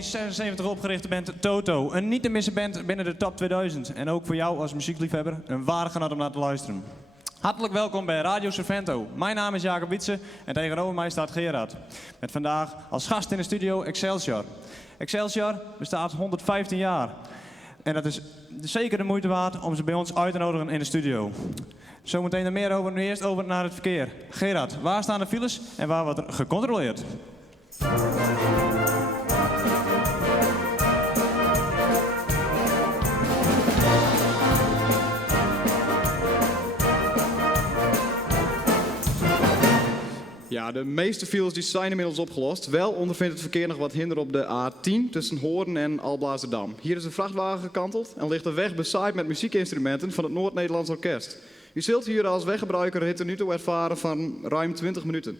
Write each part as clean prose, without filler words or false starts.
1976 opgerichte band Toto. Een niet te missen band binnen de top 2000. En ook voor jou als muziekliefhebber een ware genot om naar te luisteren. Hartelijk welkom bij Radio Servento. Mijn naam is Jacob Wietse en tegenover mij staat Gerard. Met vandaag als gast in de studio Excelsior. Excelsior bestaat 115 jaar. En dat is zeker de moeite waard om ze bij ons uit te nodigen in de studio. Zometeen er meer over, nu eerst over naar het verkeer. Gerard, waar staan de files en waar wordt er gecontroleerd? Ja, de meeste files die zijn inmiddels opgelost. Wel ondervindt het verkeer nog wat hinder op de A10 tussen Hoorn en Alblasserdam. Hier is een vrachtwagen gekanteld en ligt de weg bezaaid met muziekinstrumenten van het Noord-Nederlands Orkest. U zult hier als weggebruiker een tot nu toe ervaren van ruim 20 minuten.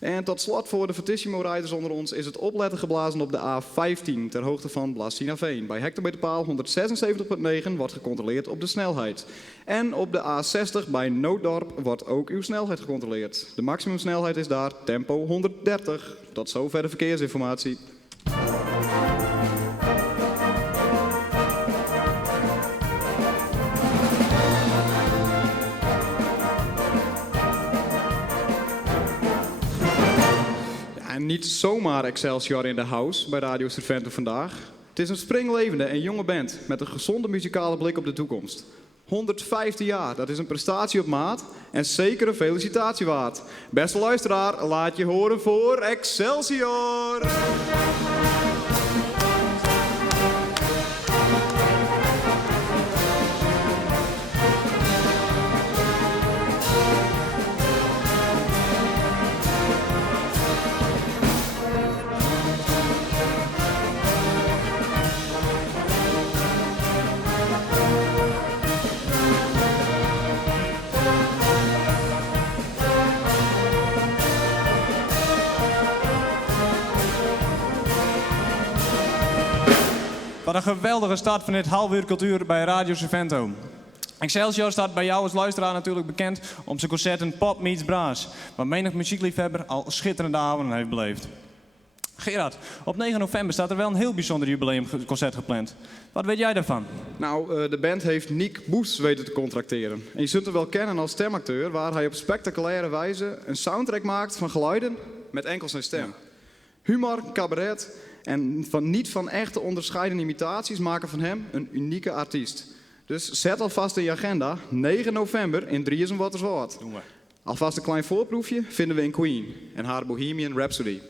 En tot slot voor de Fortissimo-rijders onder ons is het opletten geblazen op de A15 ter hoogte van Blassinaveen. Bij hectometerpaal 176,9 wordt gecontroleerd op de snelheid. En op de A60 bij Nooddorp wordt ook uw snelheid gecontroleerd. De maximumsnelheid is daar tempo 130. Tot zover de verkeersinformatie. En niet zomaar Excelsior in de house bij Radio Servento vandaag. Het is een springlevende en jonge band met een gezonde muzikale blik op de toekomst. 115 jaar, dat is een prestatie op maat en zeker een felicitatie waard. Beste luisteraar, laat je horen voor Excelsior! Wat een geweldige start van dit half uur cultuur bij Radio Servento. Excelsior staat bij jou als luisteraar natuurlijk bekend om zijn concerten Pop Meets Brass, waar menig muziekliefhebber al schitterende avonden heeft beleefd. Gerard, op 9 november staat er wel een heel bijzonder jubileumconcert gepland. Wat weet jij daarvan? Nou, de band heeft Nick Boes weten te contracteren. En je zult hem wel kennen als stemacteur, waar hij op spectaculaire wijze een soundtrack maakt van geluiden met enkel zijn stem. Humor, cabaret en niet van echte onderscheidende imitaties maken van hem een unieke artiest. Dus zet alvast in je agenda, 9 november in Dries en Waterswoord. Alvast een klein voorproefje vinden we in Queen en haar Bohemian Rhapsody.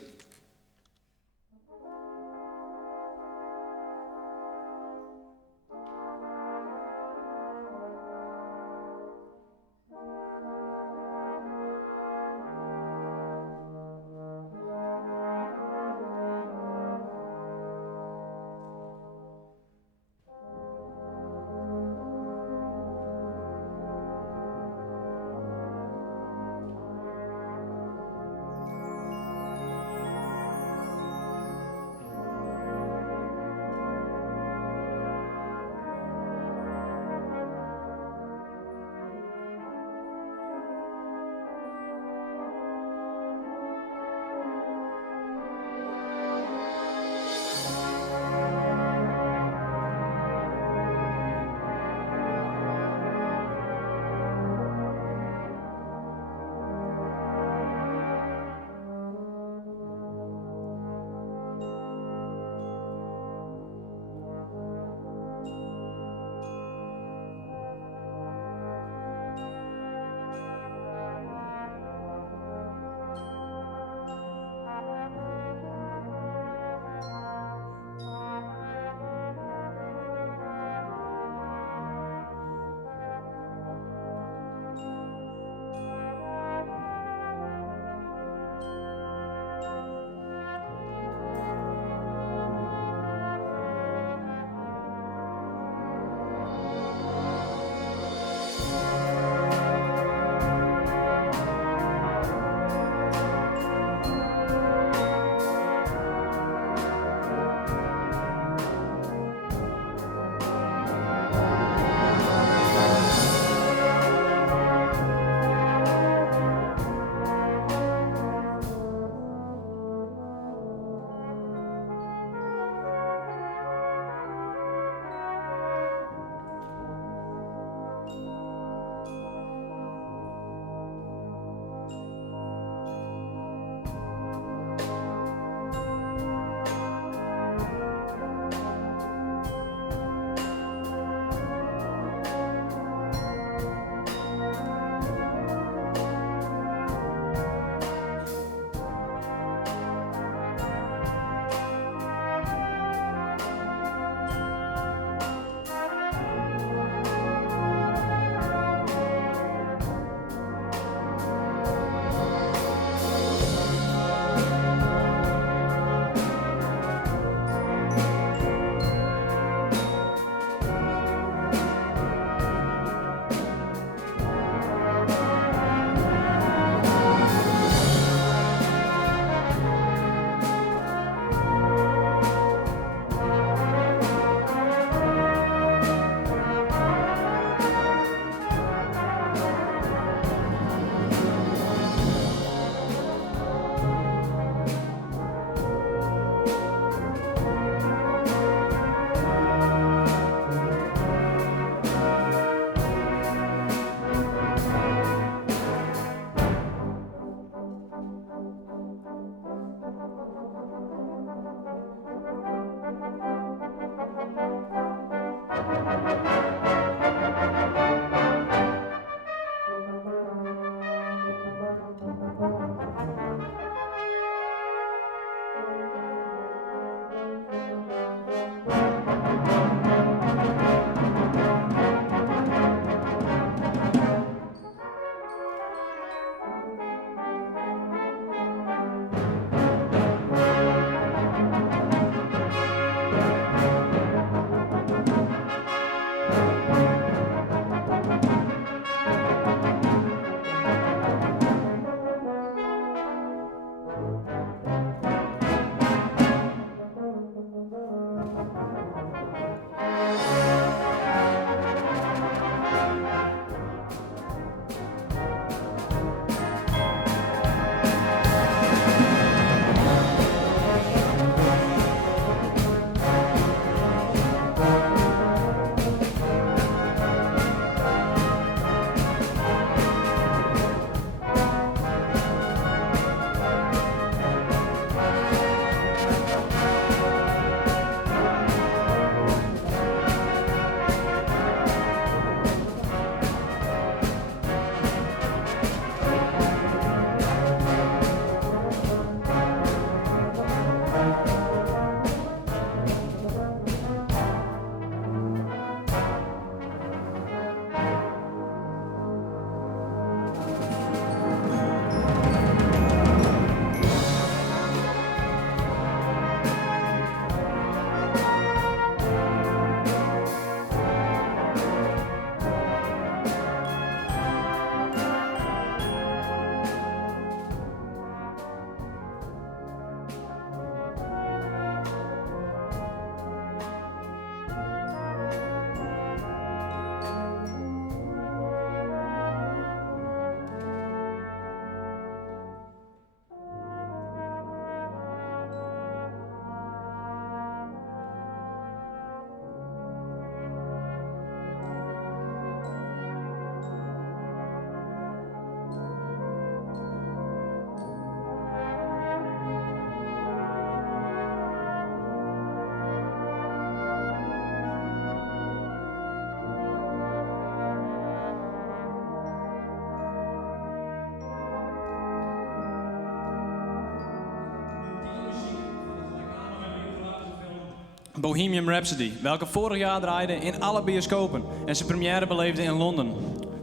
Bohemian Rhapsody, welke vorig jaar draaide in alle bioscopen en zijn première beleefde in Londen.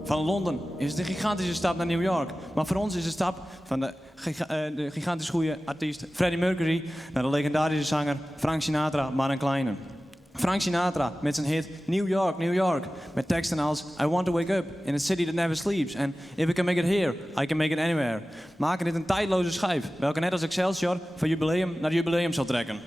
Van Londen is het een gigantische stap naar New York. Maar voor ons is de stap van de gigantisch goede artiest Freddie Mercury naar de legendarische zanger Frank Sinatra, maar een kleine. Frank Sinatra met zijn hit New York, New York. Met teksten als I want to wake up in a city that never sleeps. En if I can make it here, I can make it anywhere. Maken dit een tijdloze schijf, welke net als Excelsior van jubileum naar jubileum zal trekken.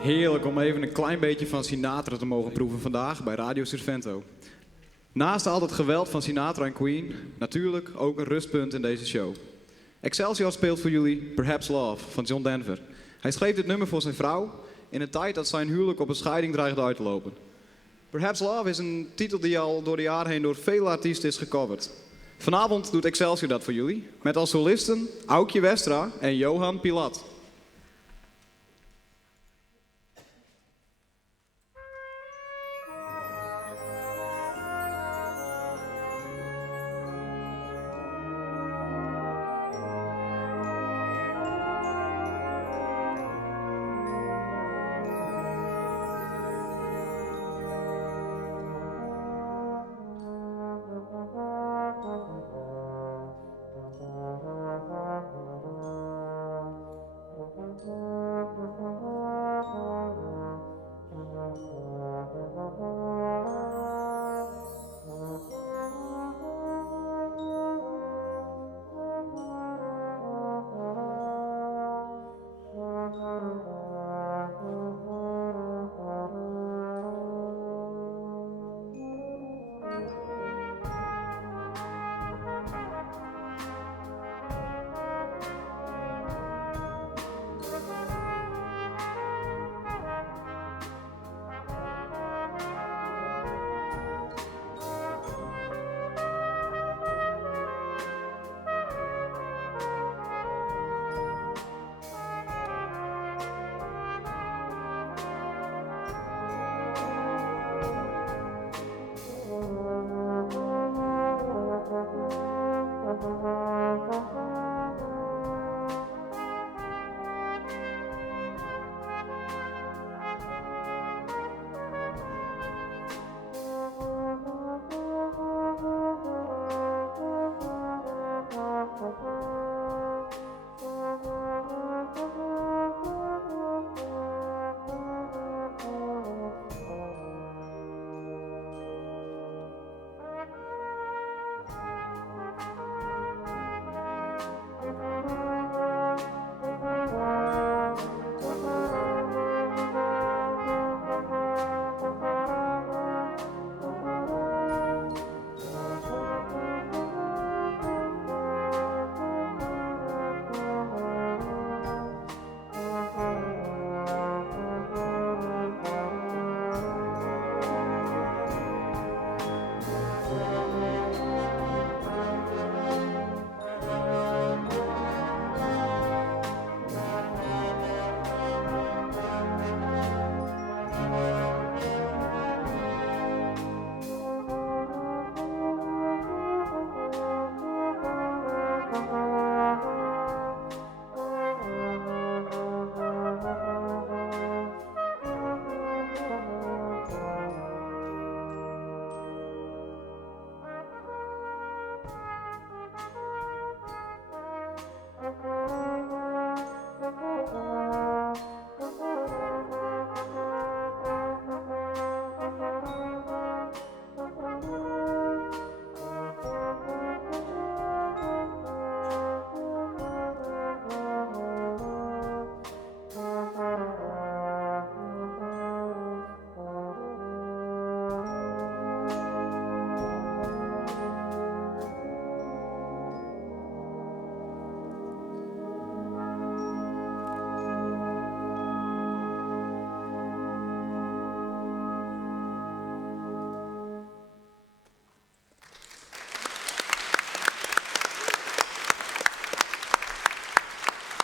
Heerlijk om even een klein beetje van Sinatra te mogen proeven vandaag bij Radio Servento. Naast al het geweld van Sinatra en Queen, natuurlijk ook een rustpunt in deze show. Excelsior speelt voor jullie Perhaps Love van John Denver. Hij schreef dit nummer voor zijn vrouw in een tijd dat zijn huwelijk op een scheiding dreigde uit te lopen. Perhaps Love is een titel die al door de jaren heen door vele artiesten is gecoverd. Vanavond doet Excelsior dat voor jullie, met als solisten Aukje Westra en Johan Pilat.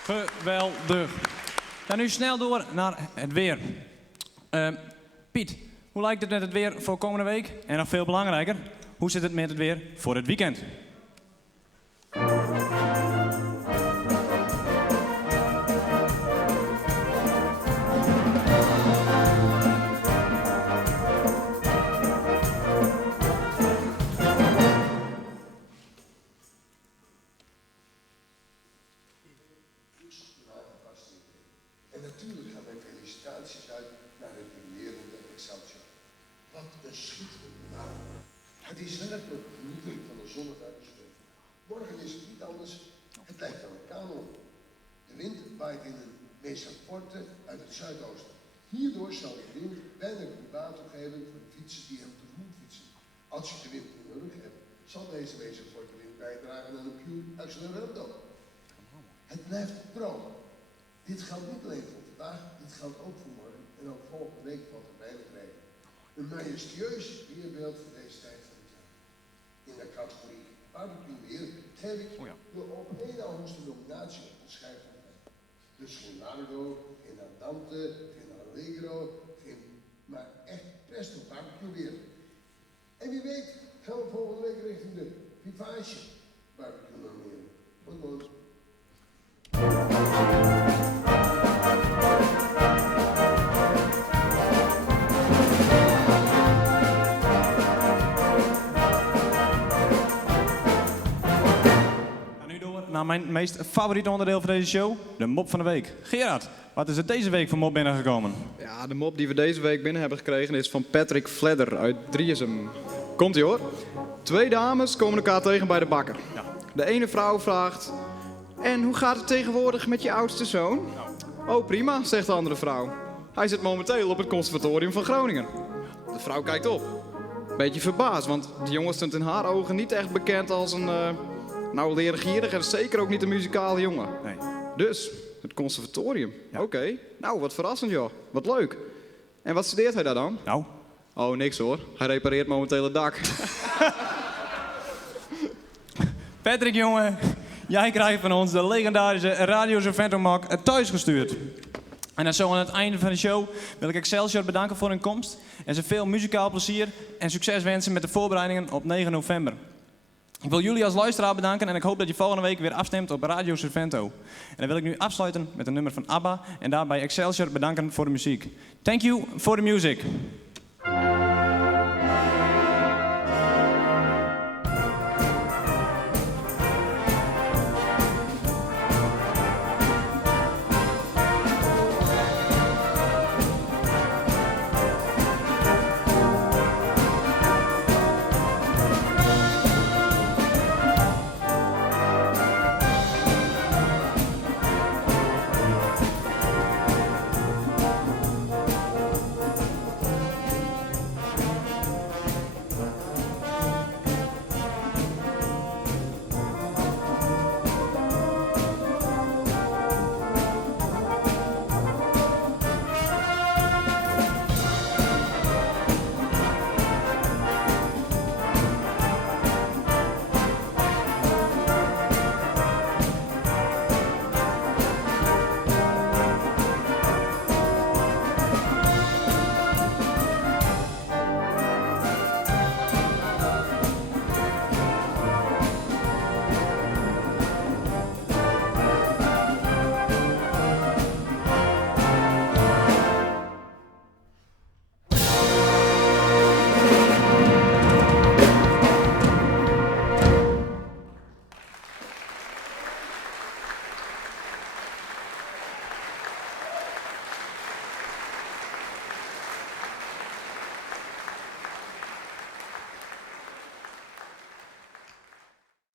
Geweldig. Dan nu snel door naar het weer. Piet, hoe lijkt het met het weer voor komende week? En nog veel belangrijker, hoe zit het met het weer voor het weekend? En natuurlijk gaan mijn felicitaties uit naar het lerende Excelsior. Wat een schitterende naam. Het is werkelijk genieten van de zonnige uitzending. Morgen is het niet anders. Het lijkt wel een kanon. De wind waait in een meest forte uit het zuidoosten. Hierdoor zal de wind weinig privaat geven voor de fietsers die op de vloer fietsen. Als je de wind in de rug hebt, zal deze meest forte wind bijdragen aan een pure accelerando. Het blijft droog. Dit geldt niet alleen voor vandaag, dit geldt ook voor morgen en ook volgende week valt er weinig regen. Een majestueus weerbeeld voor deze tijd van het jaar. In de categorie barbecue weer heb ik de op 1 augustus de nominatie op de schijf van mij. Dus geen Largo, geen Andante, geen Allegro, geen, maar echt presto barbecue weer. En wie weet gaan we volgende week richting de Vivage barbecue nomineren. Tot morgen. Naar mijn meest favoriete onderdeel van deze show, de mop van de week. Gerard, wat is er deze week voor mop binnengekomen? Ja, de mop die we deze week binnen hebben gekregen is van Patrick Fledder uit Drieësem. Komt-ie hoor. 2 dames komen elkaar tegen bij de bakker. Ja. De ene vrouw vraagt: en hoe gaat het tegenwoordig met je oudste zoon? Oh prima, zegt de andere vrouw. Hij zit momenteel op het conservatorium van Groningen. De vrouw kijkt op. Beetje verbaasd, want die jongen stond in haar ogen niet echt bekend als een leergierig en zeker ook niet een muzikale jongen. Nee. Dus, het conservatorium. Ja. Oké. Nou, wat verrassend joh. Wat leuk. En wat studeert hij daar dan? Nou, Oh, niks hoor. Hij repareert momenteel het dak. Patrick jongen, jij krijgt van ons de legendarische Radio Servento Mok thuisgestuurd. En dan zo aan het einde van de show wil ik Excelsior bedanken voor hun komst. En ze veel muzikaal plezier en succes wensen met de voorbereidingen op 9 november. Ik wil jullie als luisteraar bedanken en ik hoop dat je volgende week weer afstemt op Radio Servento. En dan wil ik nu afsluiten met een nummer van ABBA en daarbij Excelsior bedanken voor de muziek. Thank you for the music.